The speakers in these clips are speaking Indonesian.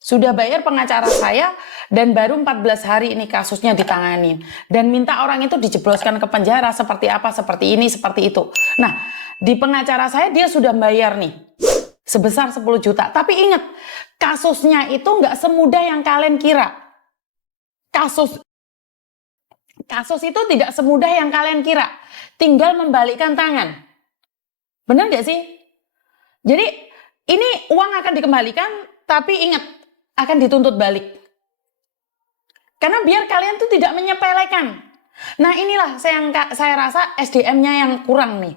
Sudah bayar pengacara saya dan baru 14 hari ini kasusnya ditanganin. Dan minta orang itu dijebloskan ke penjara seperti apa, seperti ini, seperti itu. Nah, di pengacara saya dia sudah bayar nih sebesar 10 juta. Tapi ingat, kasusnya itu nggak semudah yang kalian kira. Kasus itu tidak semudah yang kalian kira. Tinggal membalikkan tangan. Benar nggak sih? Jadi ini uang akan dikembalikan, tapi ingat, akan dituntut balik. Karena biar kalian tuh tidak menyepelekan. Nah inilah saya rasa SDM-nya yang kurang nih.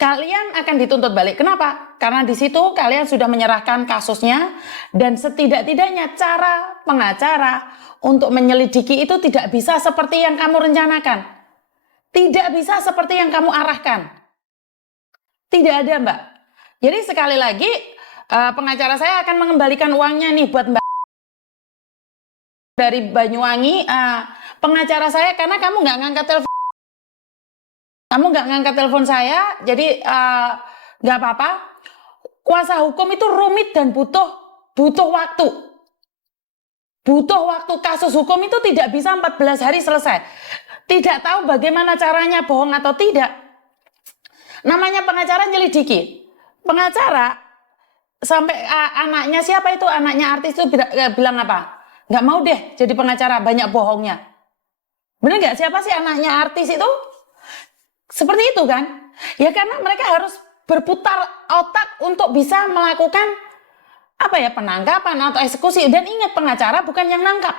Kalian akan dituntut balik. Kenapa? Karena di situ kalian sudah menyerahkan kasusnya dan setidak-tidaknya cara pengacara untuk menyelidiki itu tidak bisa seperti yang kamu rencanakan. Tidak bisa seperti yang kamu arahkan. Tidak ada, Mbak. Jadi sekali lagi pengacara saya akan mengembalikan uangnya nih buat Mbak dari Banyuwangi. Pengacara saya karena kamu nggak ngangkat telepon. Kamu nggak ngangkat telepon saya, jadi nggak apa-apa. Kuasa hukum itu rumit dan butuh waktu. Butuh waktu. Kasus hukum itu tidak bisa 14 hari selesai. Tidak tahu bagaimana caranya bohong atau tidak. Namanya pengacara nyelidiki. Pengacara sampai anaknya siapa itu, anaknya artis itu bilang apa? Nggak mau deh jadi pengacara, banyak bohongnya. Bener nggak? Siapa sih anaknya artis itu? Seperti itu kan? Ya karena mereka harus berputar otak untuk bisa melakukan apa ya, penangkapan atau eksekusi. Dan ingat, pengacara bukan yang nangkap.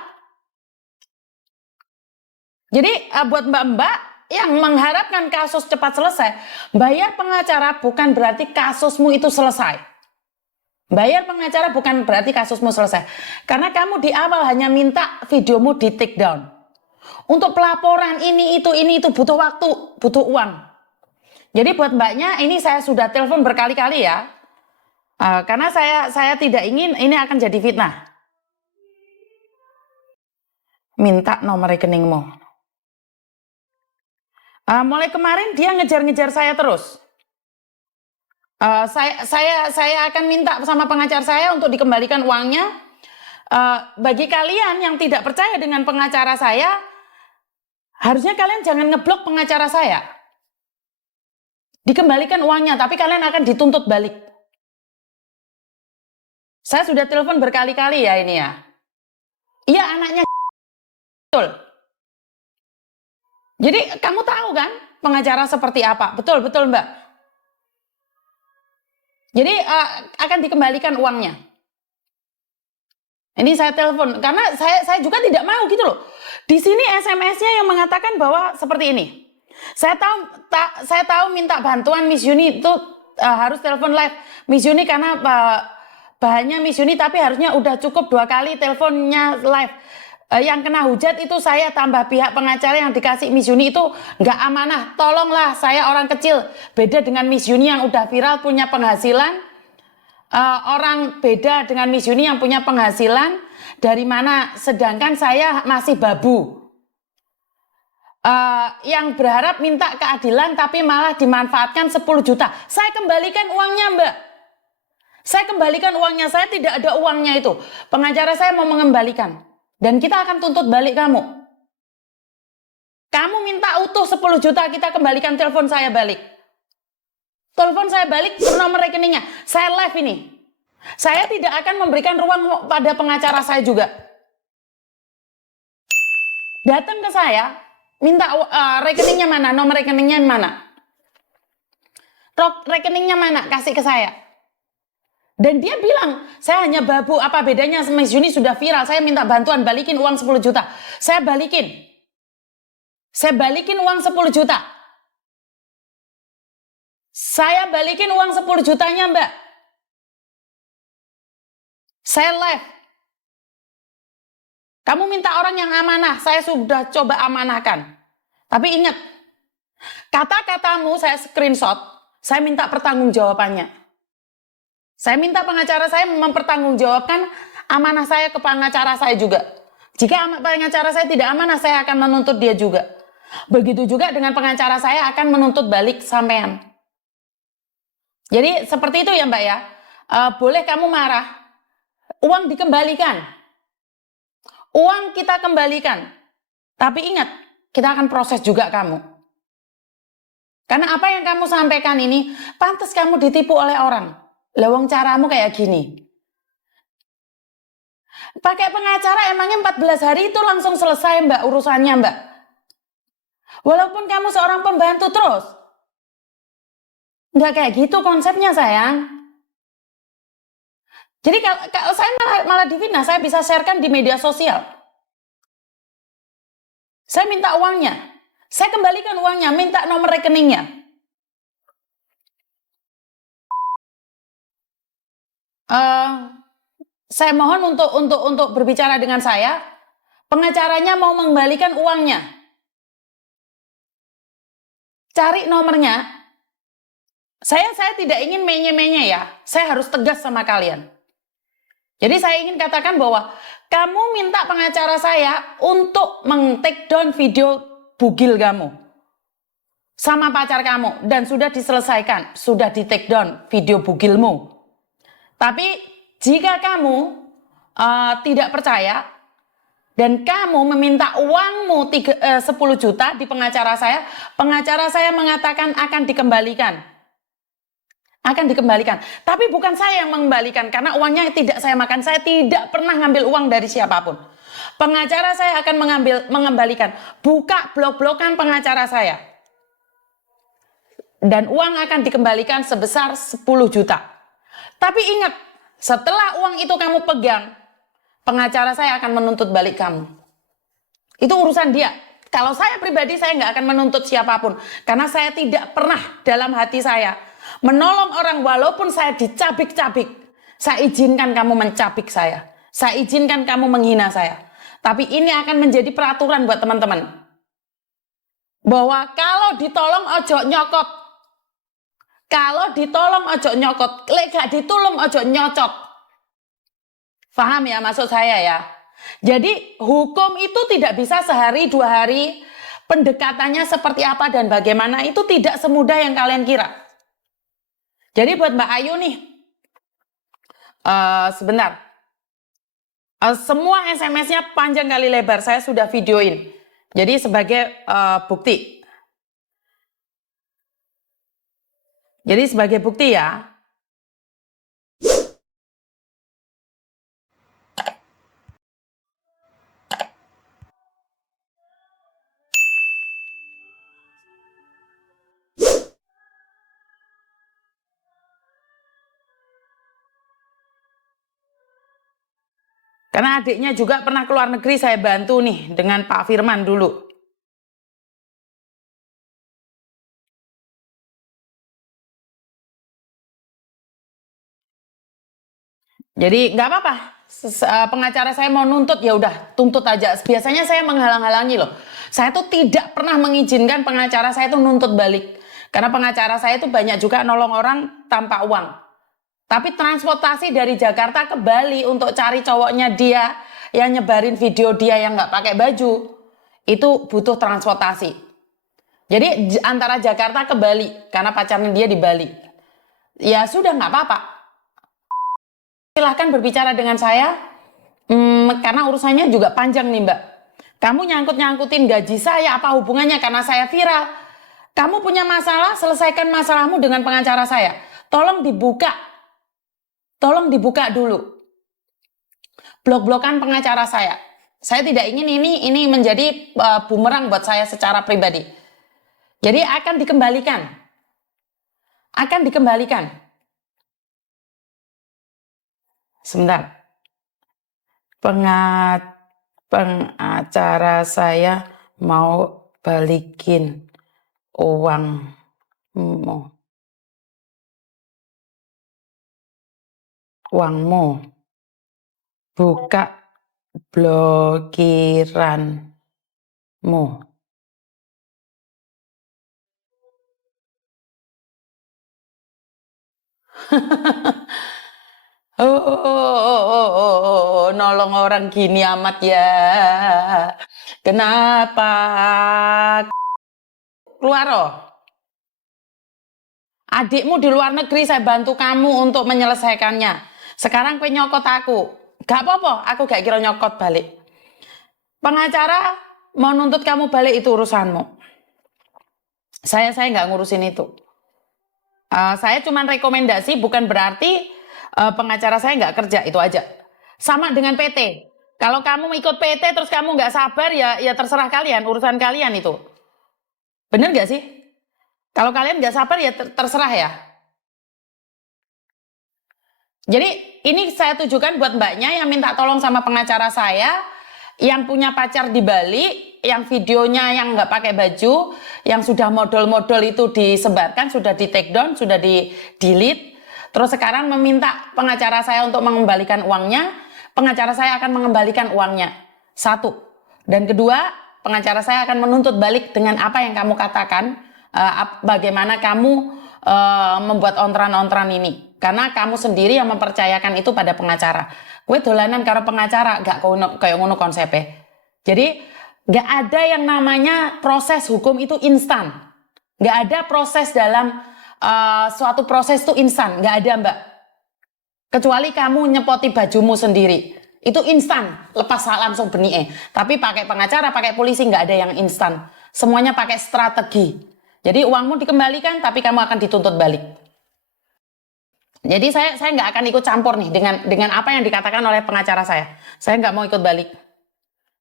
Jadi buat mbak-mbak yang mengharapkan kasus cepat selesai, bayar pengacara bukan berarti kasusmu itu selesai. Bayar pengacara bukan berarti kasusmu selesai. Karena kamu di awal hanya minta videomu di take down. Untuk pelaporan ini itu butuh waktu, butuh uang. Jadi buat mbaknya ini saya sudah telepon berkali-kali ya. Karena saya tidak ingin ini akan jadi fitnah. Minta nomor rekeningmu. Mulai kemarin dia ngejar-ngejar saya terus. Saya akan minta sama pengacara saya untuk dikembalikan uangnya. Bagi kalian yang tidak percaya dengan pengacara saya, harusnya kalian jangan ngeblok pengacara saya. Dikembalikan uangnya, tapi kalian akan dituntut balik. Saya sudah telepon berkali-kali ya ini ya. Iya, anaknya betul. Jadi kamu tahu kan pengacara seperti apa? Betul Mbak. Jadi akan dikembalikan uangnya. Ini saya telepon karena saya juga tidak mau gitu loh. Di sini SMS-nya yang mengatakan bahwa seperti ini. Saya tahu minta bantuan Miss Yuni itu harus telepon live Miss Yuni karena bahannya Miss Yuni, tapi harusnya udah cukup 2 kali teleponnya live. Yang kena hujat itu saya tambah pihak pengacara yang dikasih Miss Yuni itu nggak amanah. Tolonglah, saya orang kecil. Beda dengan Miss Yuni yang udah viral punya penghasilan. Orang beda dengan Miss Yuni yang punya penghasilan dari mana, sedangkan saya masih babu. Yang berharap minta keadilan tapi malah dimanfaatkan 10 juta. Saya kembalikan uangnya, Mbak. Saya kembalikan uangnya, saya tidak ada uangnya itu. Pengacara saya mau mengembalikan. Dan kita akan tuntut balik kamu. Kamu minta utuh 10 juta, kita kembalikan telepon saya balik. Telepon saya balik nomor rekeningnya. Saya live ini. Saya tidak akan memberikan ruang pada pengacara saya juga. Datang ke saya, minta rekeningnya mana, nomor rekeningnya mana. Rekeningnya mana, kasih ke saya. Dan dia bilang, saya hanya babu, apa bedanya Miss Yuni sudah viral, saya minta bantuan, balikin uang 10 juta. Saya balikin uang 10 juta. Saya balikin uang 10 jutanya, Mbak. Saya live. Kamu minta orang yang amanah, saya sudah coba amanahkan. Tapi ingat, kata-katamu saya screenshot, saya minta pertanggungjawabannya. Saya minta pengacara saya mempertanggungjawabkan amanah saya ke pengacara saya juga. Jika pengacara saya tidak amanah, saya akan menuntut dia juga. Begitu juga dengan pengacara saya akan menuntut balik sampean. Jadi seperti itu ya Mbak ya. Boleh kamu marah. Uang dikembalikan. Uang kita kembalikan. Tapi ingat, kita akan proses juga kamu. Karena apa yang kamu sampaikan ini, pantas kamu ditipu oleh orang. Lewong caramu kayak gini. Pakai pengacara emangnya 14 hari itu langsung selesai mbak urusannya mbak. Walaupun kamu seorang pembantu terus. Nggak kayak gitu konsepnya sayang. Jadi kalau saya malah difitnah, saya bisa sharekan di media sosial. Saya minta uangnya. Saya kembalikan uangnya, minta nomor rekeningnya. Saya mohon untuk berbicara dengan saya. Pengacaranya mau mengembalikan uangnya. Cari nomornya. Saya tidak ingin menye-menye ya. Saya harus tegas sama kalian. Jadi saya ingin katakan bahwa kamu minta pengacara saya untuk meng-take down video bugil kamu sama pacar kamu dan sudah diselesaikan, sudah di-take down video bugilmu. Tapi jika kamu tidak percaya dan kamu meminta uangmu 10 juta di pengacara saya mengatakan akan dikembalikan. Akan dikembalikan. Tapi bukan saya yang mengembalikan karena uangnya tidak saya makan. Saya tidak pernah ngambil uang dari siapapun. Pengacara saya akan mengembalikan. Buka blok-blokan pengacara saya. Dan uang akan dikembalikan sebesar 10 juta. Tapi ingat, setelah uang itu kamu pegang, pengacara saya akan menuntut balik kamu. Itu urusan dia. Kalau saya pribadi, saya nggak akan menuntut siapapun. Karena saya tidak pernah dalam hati saya menolong orang walaupun saya dicabik-cabik. Saya izinkan kamu mencabik saya. Saya izinkan kamu menghina saya. Tapi ini akan menjadi peraturan buat teman-teman. Bahwa kalau ditolong ojo nyokot. Kalau ditolong ojo nyokot. Lek gak ditulung ojo nyocot. Paham ya maksud saya ya? Jadi hukum itu tidak bisa sehari dua hari. Pendekatannya seperti apa dan bagaimana itu tidak semudah yang kalian kira. Jadi buat Mbak Ayu nih, sebentar. Semua SMS-nya panjang kali lebar, saya sudah videoin. Jadi sebagai bukti. Jadi sebagai bukti ya. Karena adiknya juga pernah keluar negeri, saya bantu nih dengan Pak Firman dulu. Jadi nggak apa-apa, pengacara saya mau nuntut ya udah tuntut aja. Biasanya saya menghalang-halangi loh. Saya tuh tidak pernah mengizinkan pengacara saya tuh nuntut balik. Karena pengacara saya tuh banyak juga nolong orang tanpa uang. Tapi transportasi dari Jakarta ke Bali untuk cari cowoknya dia yang nyebarin video dia yang nggak pakai baju, itu butuh transportasi. Jadi antara Jakarta ke Bali, karena pacarnya dia di Bali. Ya sudah nggak apa-apa. Silahkan berbicara dengan saya, karena urusannya juga panjang nih mbak. Kamu nyangkut-nyangkutin gaji saya, apa hubungannya karena saya viral. Kamu punya masalah, selesaikan masalahmu dengan pengacara saya. Tolong dibuka. Tolong dibuka dulu. Blok-blokan pengacara saya. Saya tidak ingin ini menjadi bumerang buat saya secara pribadi. Jadi akan dikembalikan. Akan dikembalikan. Sebentar. Pengacara saya mau balikin uangmu. Buka blokiranmu. Nolong orang gini amat ya. Kenapa? Keluar oh. Adikmu di luar negeri saya bantu kamu untuk menyelesaikannya. Sekarang kowe nyokot aku. Gak apa-apa, aku gak kira nyokot balik. Pengacara mau nuntut kamu balik itu urusanmu. Saya nggak ngurusin itu. Saya cuma rekomendasi, bukan berarti pengacara saya nggak kerja, itu aja. Sama dengan PT. Kalau kamu ikut PT terus kamu nggak sabar, ya terserah kalian, urusan kalian itu. Bener nggak sih? Kalau kalian nggak sabar ya terserah ya. Jadi ini saya tujukan buat mbaknya yang minta tolong sama pengacara saya, yang punya pacar di Bali, yang videonya yang nggak pakai baju, yang sudah model-model itu disebarkan, sudah di take down, sudah di delete, terus sekarang meminta pengacara saya untuk mengembalikan uangnya. Pengacara saya akan mengembalikan uangnya. Satu. Dan kedua, pengacara saya akan menuntut balik dengan apa yang kamu katakan, bagaimana kamu membuat ontran-ontran ini. Karena kamu sendiri yang mempercayakan itu pada pengacara. Kue dolanan karo pengacara, gak kayak ngono konsepnya. Jadi gak ada yang namanya proses hukum itu instan. Gak ada proses dalam suatu proses itu instan, gak ada mbak. Kecuali kamu nyepoti bajumu sendiri, itu instan, lepas langsung benih. Tapi pakai pengacara, pakai polisi nggak ada yang instan. Semuanya pakai strategi. Jadi uangmu dikembalikan, tapi kamu akan dituntut balik. Jadi saya nggak akan ikut campur nih dengan apa yang dikatakan oleh pengacara saya. Saya nggak mau ikut balik.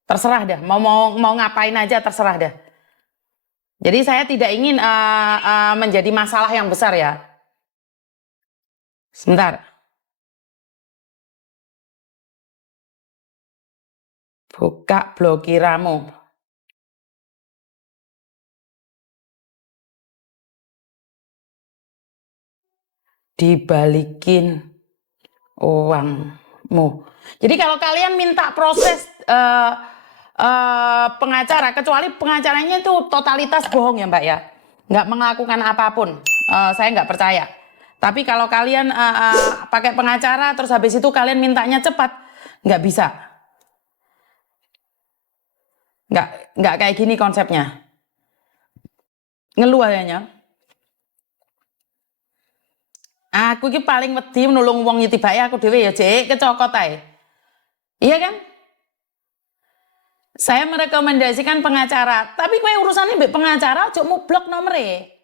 Terserah dah, mau ngapain aja terserah dah. Jadi saya tidak ingin menjadi masalah yang besar ya. Sebentar. Buka blokiramu. Dibalikin uangmu. Jadi kalau kalian minta proses pengacara, kecuali pengacaranya itu totalitas bohong ya mbak ya, nggak melakukan apapun, saya nggak percaya. Tapi kalau kalian pakai pengacara terus habis itu kalian mintanya cepat, nggak bisa. Nggak kayak gini konsepnya. Ngeluh adanya. Aku ki paling wedi nulung wong tibake aku dhewe ya Jek, kecokot ae. Iya kan? Saya merekomendasikan pengacara, tapi kowe urusannya mbek pengacara ojo mublok nomere.